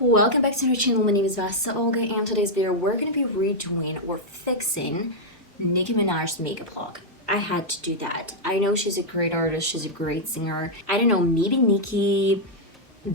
Welcome back to our channel. My name is VassaOlga, and today's video we're going to be redoing or fixing Nicki Minaj's makeup look. I had to do that. I know she's a great artist, she's a great singer. I don't know, maybe Nicki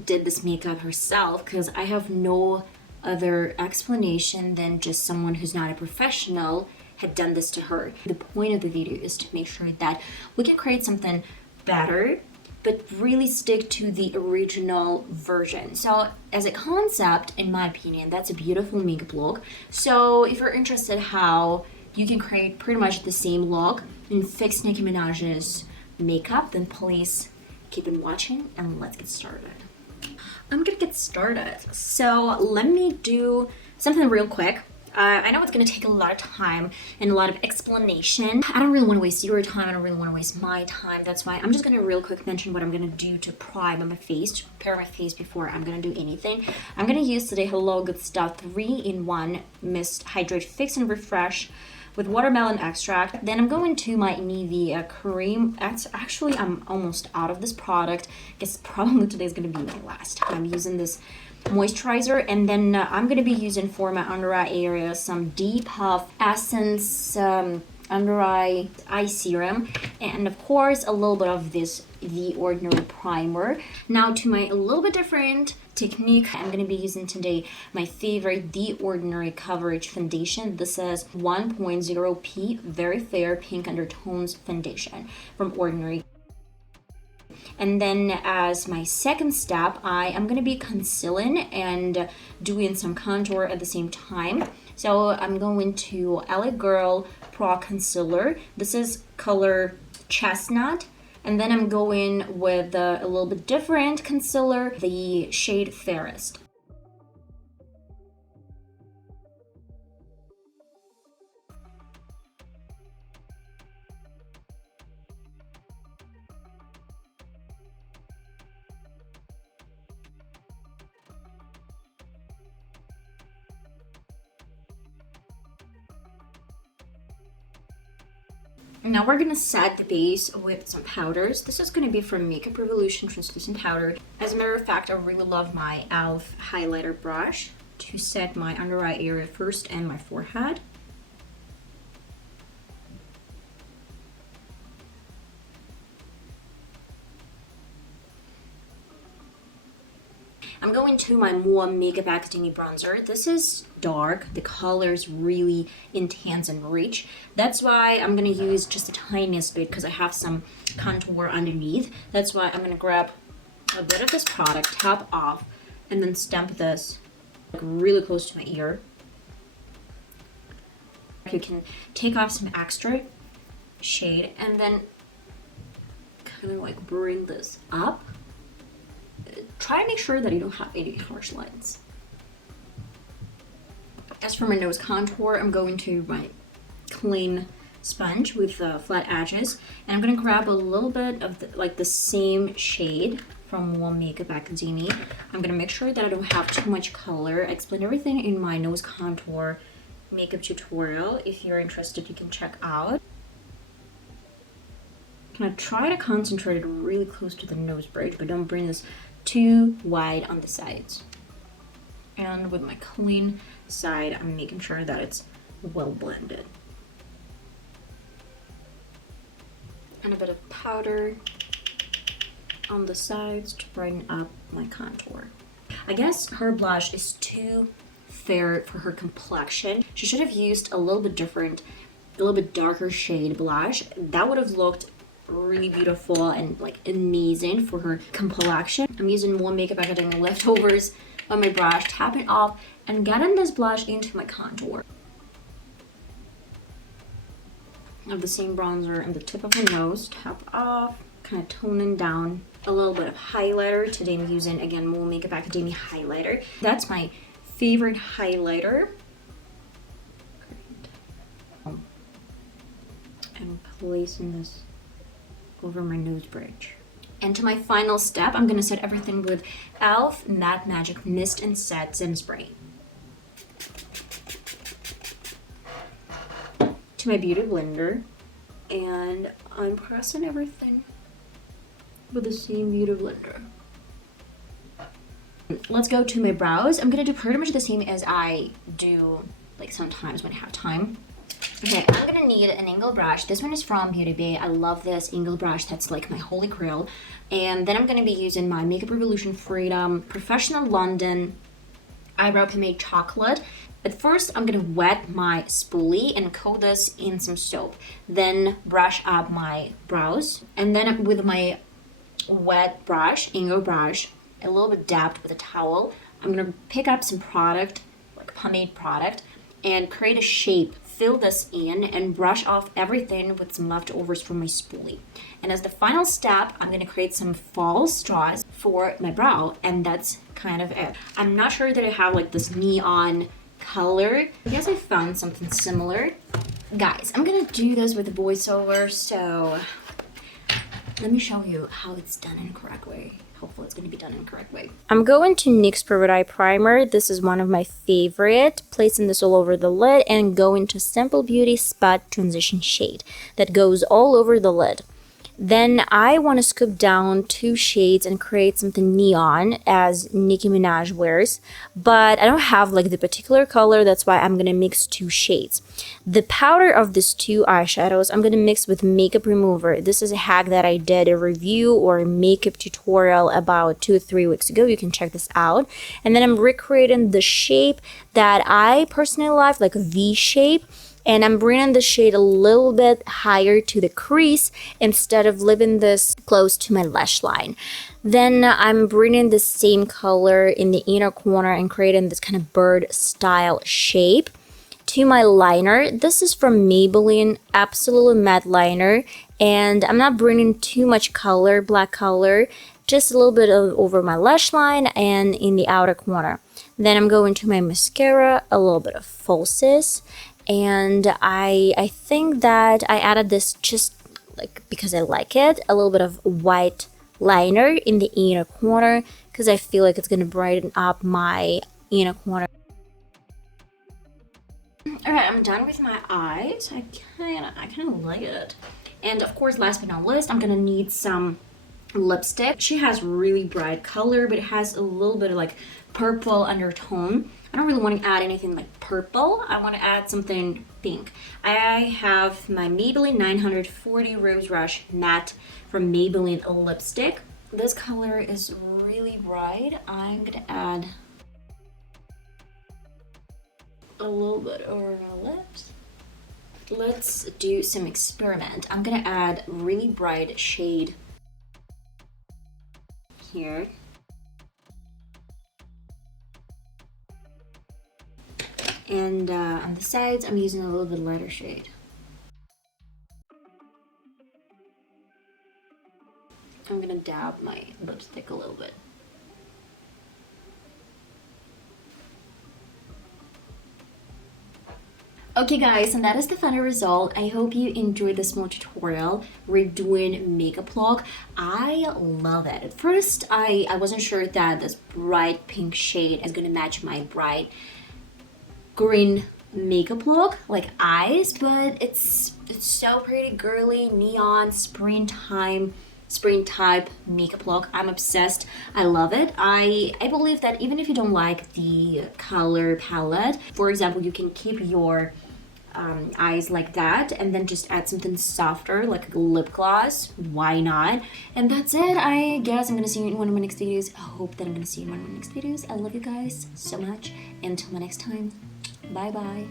did this makeup herself because I have no other explanation than just someone who's not a professional had done this to her. The point of the video is to make sure that we can create something better but really stick to the original version. So as a concept, in my opinion, that's a beautiful makeup look. So if you're interested how you can create pretty much the same look and fix Nicki Minaj's makeup, then please keep on watching and let's get started. I'm gonna get started. So let me do something real quick. I know it's gonna take a lot of time and a lot of explanation. I don't really want to waste your time. I don't really want to waste my time. That's why I'm just gonna real quick mention what I'm gonna do to prime my face, to prepare my face before I'm gonna do anything. I'm gonna use today Hello Good Stuff 3-in-1 Mist Hydrate Fix and Refresh with watermelon extract. Then I'm going to my Nivea cream. Actually, I'm almost out of this product. I guess probably today is gonna be my last time using this moisturizer, and then I'm gonna be using for my under eye area some Depuff Essence under eye serum, and of course a little bit of this The Ordinary primer. Now to my a little bit different technique, I'm gonna be using today my favorite The Ordinary coverage foundation. This is 1.0p very fair pink undertones foundation from Ordinary. And then as my second step, I am going to be concealing and doing some contour at the same time. So I'm going to L.A.Girl Pro.concealer. This is color Chestnut. And then I'm going with a little bit different concealer, the shade Fairest. Now we're gonna set the base with some powders. This is gonna be from Makeup Revolution Translucent Powder. As a matter of fact, I really love my e.l.f. highlighter brush to set my under eye area first and my forehead. I'm going to my MUA Makeup Academy bronzer. This is dark. The color is really intense and rich. That's why I'm going to use just the tiniest bit because I have some contour underneath. That's why I'm going to grab a bit of this product, tap off, and then stamp this like really close to my ear. You can take off some extra shade and then kind of like bring this up. Try to make sure that you don't have any harsh lines. As for my nose contour, I'm going to my clean sponge with flat edges, and I'm going to grab a little bit of the same shade from MUA Makeup Academy. I'm going to make sure that I don't have too much color. I explain everything in my nose contour makeup tutorial. If you're interested, you can check out. I'm going to try to concentrate it really close to the nose bridge, but don't bring this too wide on the sides. And with my clean side, I'm making sure that it's well blended. And a bit of powder on the sides to brighten up my contour. I guess her blush is too fair for her complexion. She should have used a little bit different, a little bit darker shade blush. That would have looked really beautiful and like amazing for her complexion. I'm using MUA Makeup Academy leftovers on my brush, tapping off and getting this blush into my contour. I have the same bronzer on the tip of my nose, tap off, kind of toning down a little bit of highlighter. Today I'm using again MUA Makeup Academy highlighter. That's my favorite highlighter. And placing this over my nose bridge. And to my final step, I'm gonna set everything with e.l.f. Matte Magic Mist and Set Zen Spray. To my beauty blender, and I'm pressing everything with the same beauty blender. Let's go to my brows. I'm gonna do pretty much the same as I do like sometimes when I have time. Okay, I'm gonna need an angle brush. This one is from Beauty Bay. I love this angle brush. That's like my holy grail. And then I'm gonna be using my Makeup Revolution Freedom Professional London Eyebrow Pomade Chocolate. But first, I'm gonna wet my spoolie and coat this in some soap. Then brush up my brows. And then with my wet brush, angle brush, a little bit dabbed with a towel, I'm gonna pick up some product, like pomade product, and create a shape. Fill this in and brush off everything with some leftovers from my spoolie. And as the final step, I'm gonna create some false straws for my brow, and that's kind of it. I'm not sure that I have like this neon color. I guess I found something similar. Guys, I'm gonna do this with a voiceover, so let me show you how it's done in a correct way. Hopefully it's going to be done in the correct way. I'm going to NYX Proof It Primer. This is one of my favorite. Placing this all over the lid and go into Simple Beauty Spot Transition Shade that goes all over the lid. Then I want to scoop down 2 shades and create something neon as Nicki Minaj wears, but I don't have like the particular color, that's why I'm going to mix 2 shades. The powder of these 2 eyeshadows I'm going to mix with makeup remover. This is a hack that I did a review or a makeup tutorial about 2 or 3 weeks ago. You can check this out. And then I'm recreating the shape that I personally love, like a V shape. And I'm bringing the shade a little bit higher to the crease instead of leaving this close to my lash line. Then I'm bringing the same color in the inner corner and creating this kind of bird style shape to my liner. This is from Maybelline, absolutely matte liner. And I'm not bringing too much color, black color, just a little bit over my lash line and in the outer corner. Then I'm going to my mascara, a little bit of falsies. And I think that I added this just like because I like it, a little bit of white liner in the inner corner because I feel like it's gonna brighten up my inner corner. Alright, I'm done with my eyes. I kinda like it. And of course, last but not least, I'm gonna need some lipstick. She has really bright color, but it has a little bit of like purple undertone. I don't really want to add anything like purple. I want to add something pink. I have my Maybelline 940 Rose Rush Matte from Maybelline lipstick. This color is really bright. I'm gonna add a little bit over my lips. Let's do some experiment. I'm gonna add really bright shade here. And on the sides, I'm using a little bit lighter shade. I'm gonna dab my lipstick a little bit. Okay guys, and that is the final result. I hope you enjoyed this small tutorial redoing makeup look. I love it. At first, I wasn't sure that this bright pink shade is gonna match my bright green makeup look, like eyes, but it's so pretty, girly, neon, springtime, spring type makeup look. I'm obsessed. I love it. I believe that even if you don't like the color palette, for example, you can keep your eyes like that and then just add something softer like a lip gloss. Why not? And that's it. I guess I'm gonna see you in one of my next videos. I hope that I'm gonna see you in one of my next videos. I love you guys so much. Until my next time, bye bye.